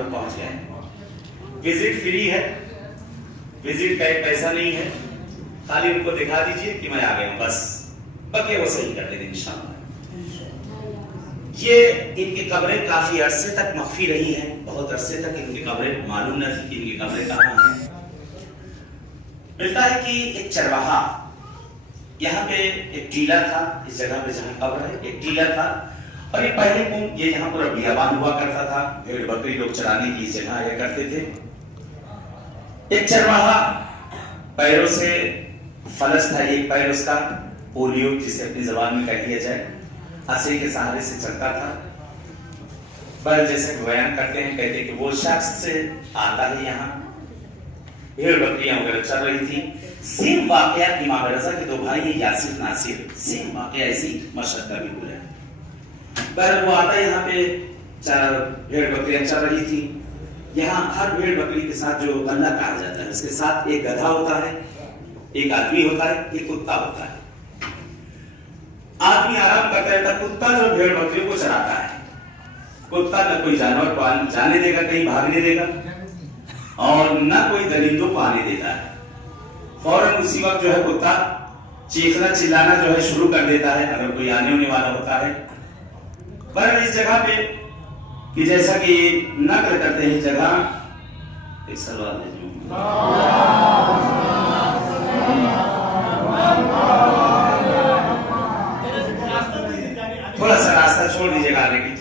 तक पहुंच गए। विजिट फ्री है, विजिट का एक पैसा नहीं है, खाली उनको दिखा दीजिए कि मैं आ गया हूं, बस बाकी वो सही कर देंगे इंशाअल्लाह। ये इनकी कब्रें काफी अरसे तक मख्फी रही हैं, बहुत अरसे तक इनकी कब्रें मालूम न थी कि इनकी कब्रें कहाँ हैं। मिलता है कि एक चरवाहा, यहाँ पे एक टीला था, इस जगह पे जहाँ कब्र है एक टीला था, और ये पहले ये यहाँ पूरा बियाबान हुआ करता था, भेड़ बकरी लोग चराने की जगह आया करते थे। एक चरवाहा पैरों से फलस था, एक पैर उसका पोलियो जिसे अपनी जबान में कह दिया जाए, हंसी के सहारे से चलता था। पर जैसे बयान करते हैं, कहते कि वो शख्स से आता है यहाँ, भेड़ बकरियां वगैरह चल रही थी। सेम वाकया इमाम रजा के दो भाई यासिर नासिर, सेम वाकया ऐसी मशहद का भी हुआ है। पर वो आता यहाँ पे, चार भेड़ बकरियां चल रही थी। यहाँ हर भेड़ बकरी के साथ जो अल्लाह कहा जाता है, उसके साथ एक गधा होता है, एक आदमी होता है, एक कुत्ता होता है। आदमी आराम करता रहता, कुत्ता जो भेड़ बकरियों को चराता है। कुत्ता न कोई जानवर को जाने देगा, कहीं भागने देगा, और न कोई दरिंदों को आने देता है। फौरन उसी वक्त जो है कुत्ता चीखना चिल्लाना जो है शुरू कर देता है अगर कोई आने होने वाला होता है। पर इस जगह पे कि जैसा कि नकल करते हैं, इस जगह एक सवाल है